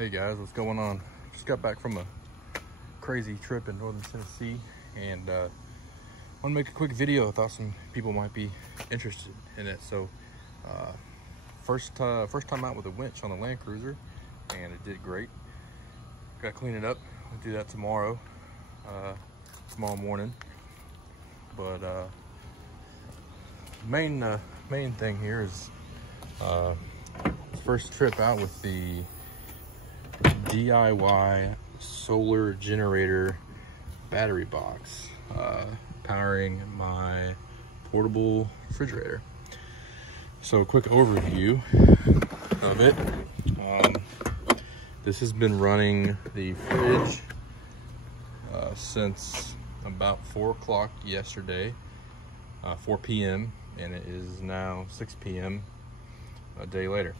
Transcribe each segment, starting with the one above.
Hey guys, what's going on? Just got back from a crazy trip in northern Tennessee and want to make a quick video. I thought some people might be interested in it. So first time out with a winch on the Land Cruiser, and it did great. Got to clean it up. We'll do that tomorrow morning. But main thing here is first trip out with the DIY solar generator battery box, powering my portable refrigerator. So a quick overview of it. This has been running the fridge since about 4 o'clock yesterday, 4 p.m. and it is now 6 p.m. a day later.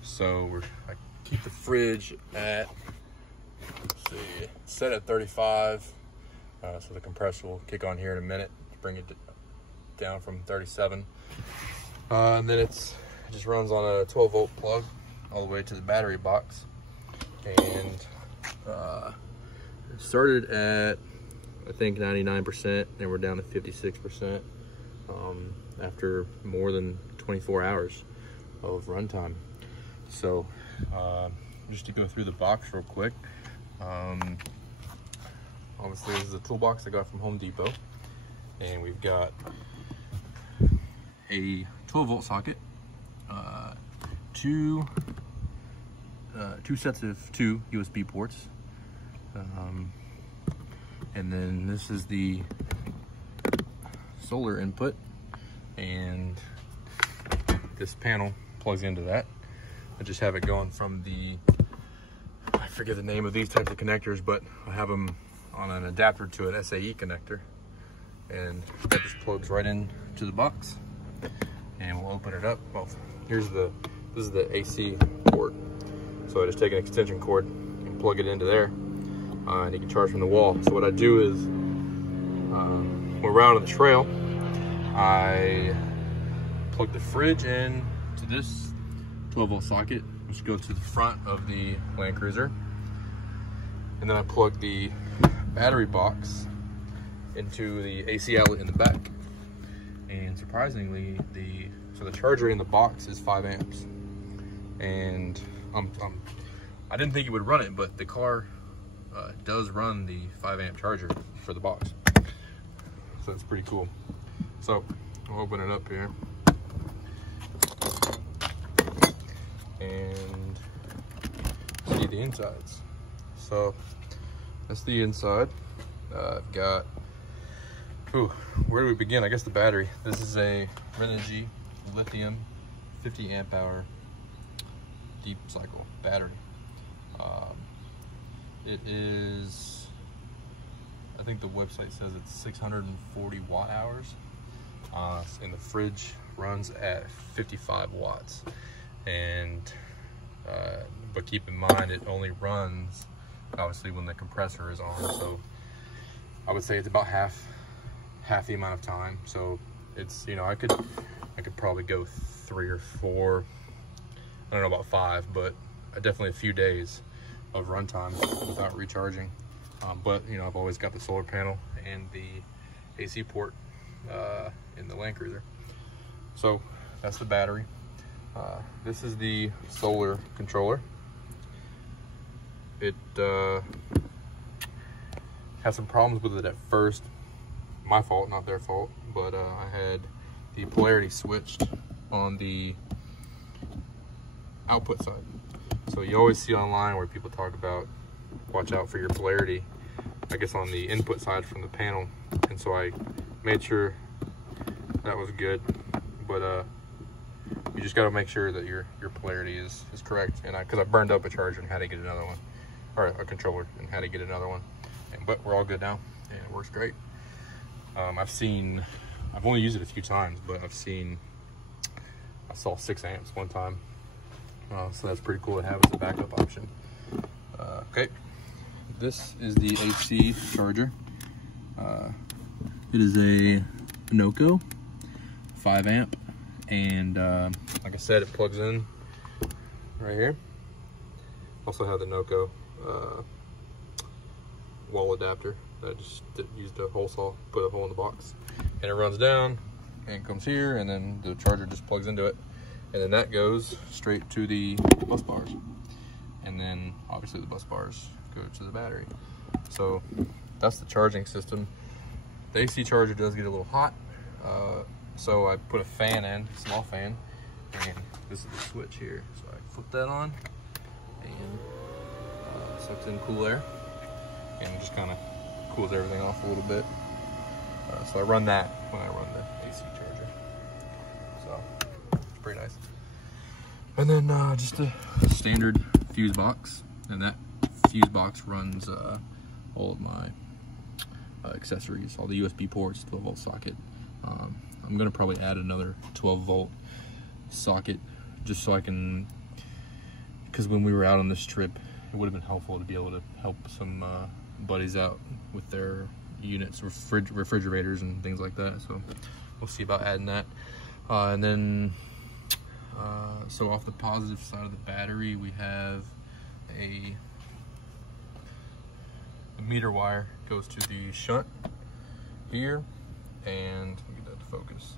So I keep the fridge at, let's see, set at 35. So the compressor will kick on here in a minute to bring it down from 37. And then it just runs on a 12-volt plug all the way to the battery box. And it started at, I think, 99%, and we're down to 56% after more than 24 hours of runtime. So just to go through the box real quick, obviously this is a toolbox I got from Home Depot, and we've got a 12-volt socket, two sets of 2 USB ports, and then this is the solar input, and this panel plugs into that. I just have it going from the, I forget the name of these types of connectors, but I have them on an adapter to an SAE connector, and that just plugs right into the box. And we'll open it up. Well, this is the AC port. So I just take an extension cord and plug it into there, and you can charge from the wall. So what I do is, when we're out on the trail, I plug the fridge in to this 12-volt socket, which goes to the front of the Land Cruiser, and then I plug the battery box into the AC outlet in the back. And surprisingly, the charger in the box is 5 amps, and I didn't think it would run it, but the car does run the 5 amp charger for the box, so that's pretty cool. So I'll open it up here and see the insides. So that's the inside. I've got, where do we begin? I guess the battery. This is a Renogy lithium 50 amp hour deep cycle battery. It is, I think the website says it's 640 watt hours, and the fridge runs at 55 watts. And but keep in mind, it only runs obviously when the compressor is on, so I would say it's about half the amount of time. So it's, you know, I could probably go 3 or 4, I don't know about 5, but definitely a few days of runtime without recharging. But you know, I've always got the solar panel and the AC port in the Land Cruiser. So that's the battery. This is the solar controller. It had some problems with it at first. My fault, not their fault, but I had the polarity switched on the output side. So you always see online where people talk about watch out for your polarity, I guess, on the input side from the panel. And so I made sure that was good, but you just got to make sure that your polarity is correct. And because I burned up a charger and had to get another one, or a controller and had to get another one. But we're all good now, and it works great. I've only used it a few times, but I saw 6 amps one time. So that's pretty cool to have as a backup option. Okay, this is the AC charger. It is a Noco 5 amp, and like I said, it plugs in right here, Also have the Noco wall adapter that I just used a hole saw, put a hole in the box, and it runs down and comes here, and then the charger just plugs into it, and then that goes straight to the bus bars, and then obviously the bus bars go to the battery. So that's the charging system. The AC charger does get a little hot, so I put a fan in, a small fan, and this is the switch here. So I flip that on, and sucks in cool air, and it just kind of cools everything off a little bit. So I run that when I run the AC charger. So it's pretty nice. And then just a standard fuse box, and that fuse box runs all of my accessories, all the USB ports, 12-volt socket. I'm gonna probably add another 12-volt socket just so I can, because when we were out on this trip, it would have been helpful to be able to help some buddies out with their units, refrigerators and things like that. So we'll see about adding that. And then so off the positive side of the battery, we have the meter wire goes to the shunt here, and let me get that to focus.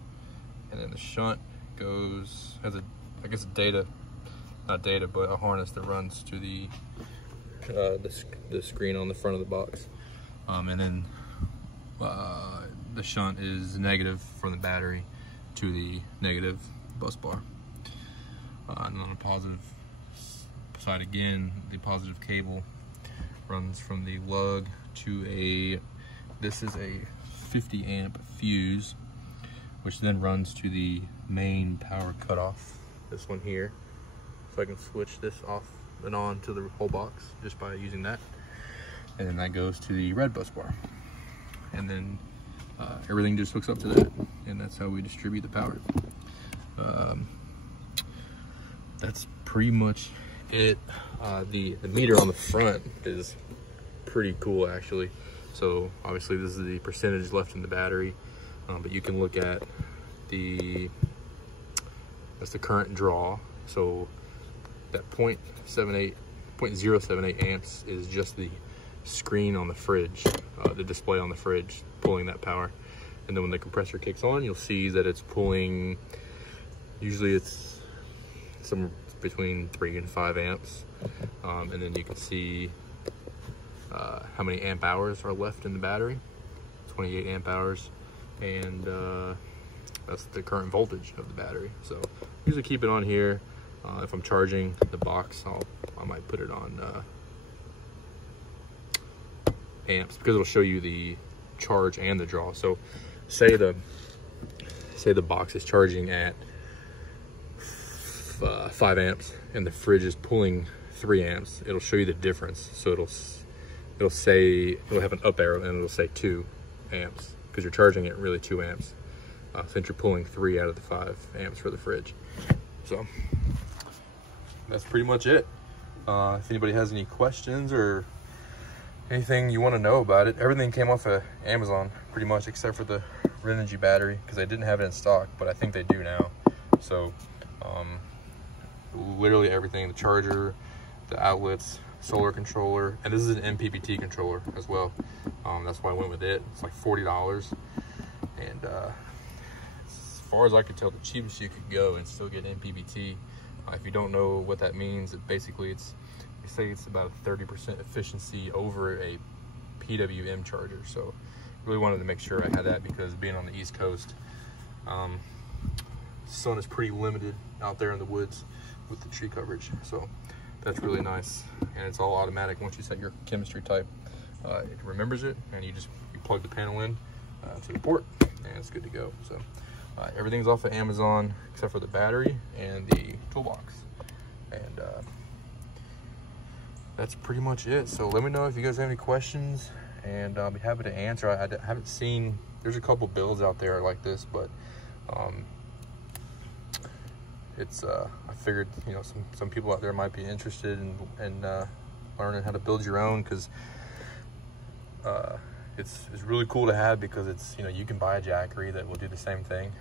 And then the shunt has a, I guess, not data, but a harness that runs to the screen on the front of the box. And then the shunt is negative from the battery to the negative bus bar. And on the positive side again, the positive cable runs from the lug to this is a 50 amp fuse, which then runs to the main power cutoff, this one here. So I can switch this off and on to the whole box just by using that. And then that goes to the red bus bar. And then everything just hooks up to that, and that's how we distribute the power. That's pretty much it. The meter on the front is pretty cool actually. So obviously this is the percentage left in the battery, but you can look at that's the current draw. So that 0.078 amps is just the screen on the fridge, the display on the fridge pulling that power. And then when the compressor kicks on, you'll see that it's pulling, usually it's somewhere between 3 and 5 amps. And then you can see how many amp hours are left in the battery, 28 amp hours. And that's the current voltage of the battery. So usually keep it on here. If I'm charging the box, I might put it on amps, because it'll show you the charge and the draw. So say the box is charging at 5 amps and the fridge is pulling 3 amps, it'll show you the difference. So it'll have an up arrow and it'll say 2 amps because you're charging it really 2 amps, since you're pulling 3 out of the 5 amps for the fridge. So that's pretty much it. If anybody has any questions or anything you want to know about it, everything came off of Amazon pretty much, except for the Renogy battery, because they didn't have it in stock, but I think they do now. So literally everything, the charger, the outlets, solar controller, and this is an MPPT controller as well. That's why I went with it. It's like $40, and as far as I could tell, the cheapest you could go and still get MPPT. If you don't know what that means, they say it's about a 30% efficiency over a PWM charger. So really wanted to make sure I had that, because being on the East Coast, sun is pretty limited out there in the woods with the tree coverage. So that's really nice, and it's all automatic. Once you set your chemistry type, it remembers it, and you plug the panel in to the port, and it's good to go. So everything's off of Amazon except for the battery and the toolbox, and that's pretty much it. So let me know if you guys have any questions, and I'll be happy to answer. I haven't seen, there's a couple builds out there like this, but it's I figured, you know, some people out there might be interested in learning how to build your own, because it's really cool to have, because it's, you know, you can buy a jackery that will do the same thing,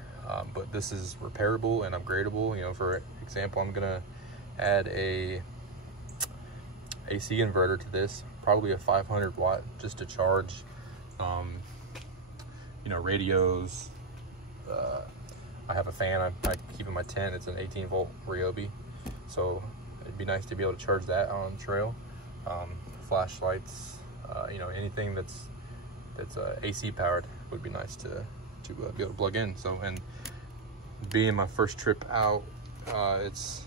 but this is repairable and upgradable. You know, for example, I'm gonna add a AC inverter to this, probably a 500 watt just to charge, you know, radios. I have a fan I keep in my tent. It's an 18 volt Ryobi, so it'd be nice to be able to charge that on the trail. Flashlights, you know, anything that's AC powered would be nice to be able to plug in. So, and being my first trip out, it's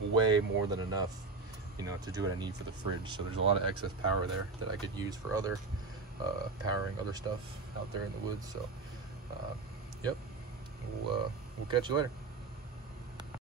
way more than enough, you know, to do what I need for the fridge. So there's a lot of excess power there that I could use for other powering other stuff out there in the woods. So yep, we'll catch you later.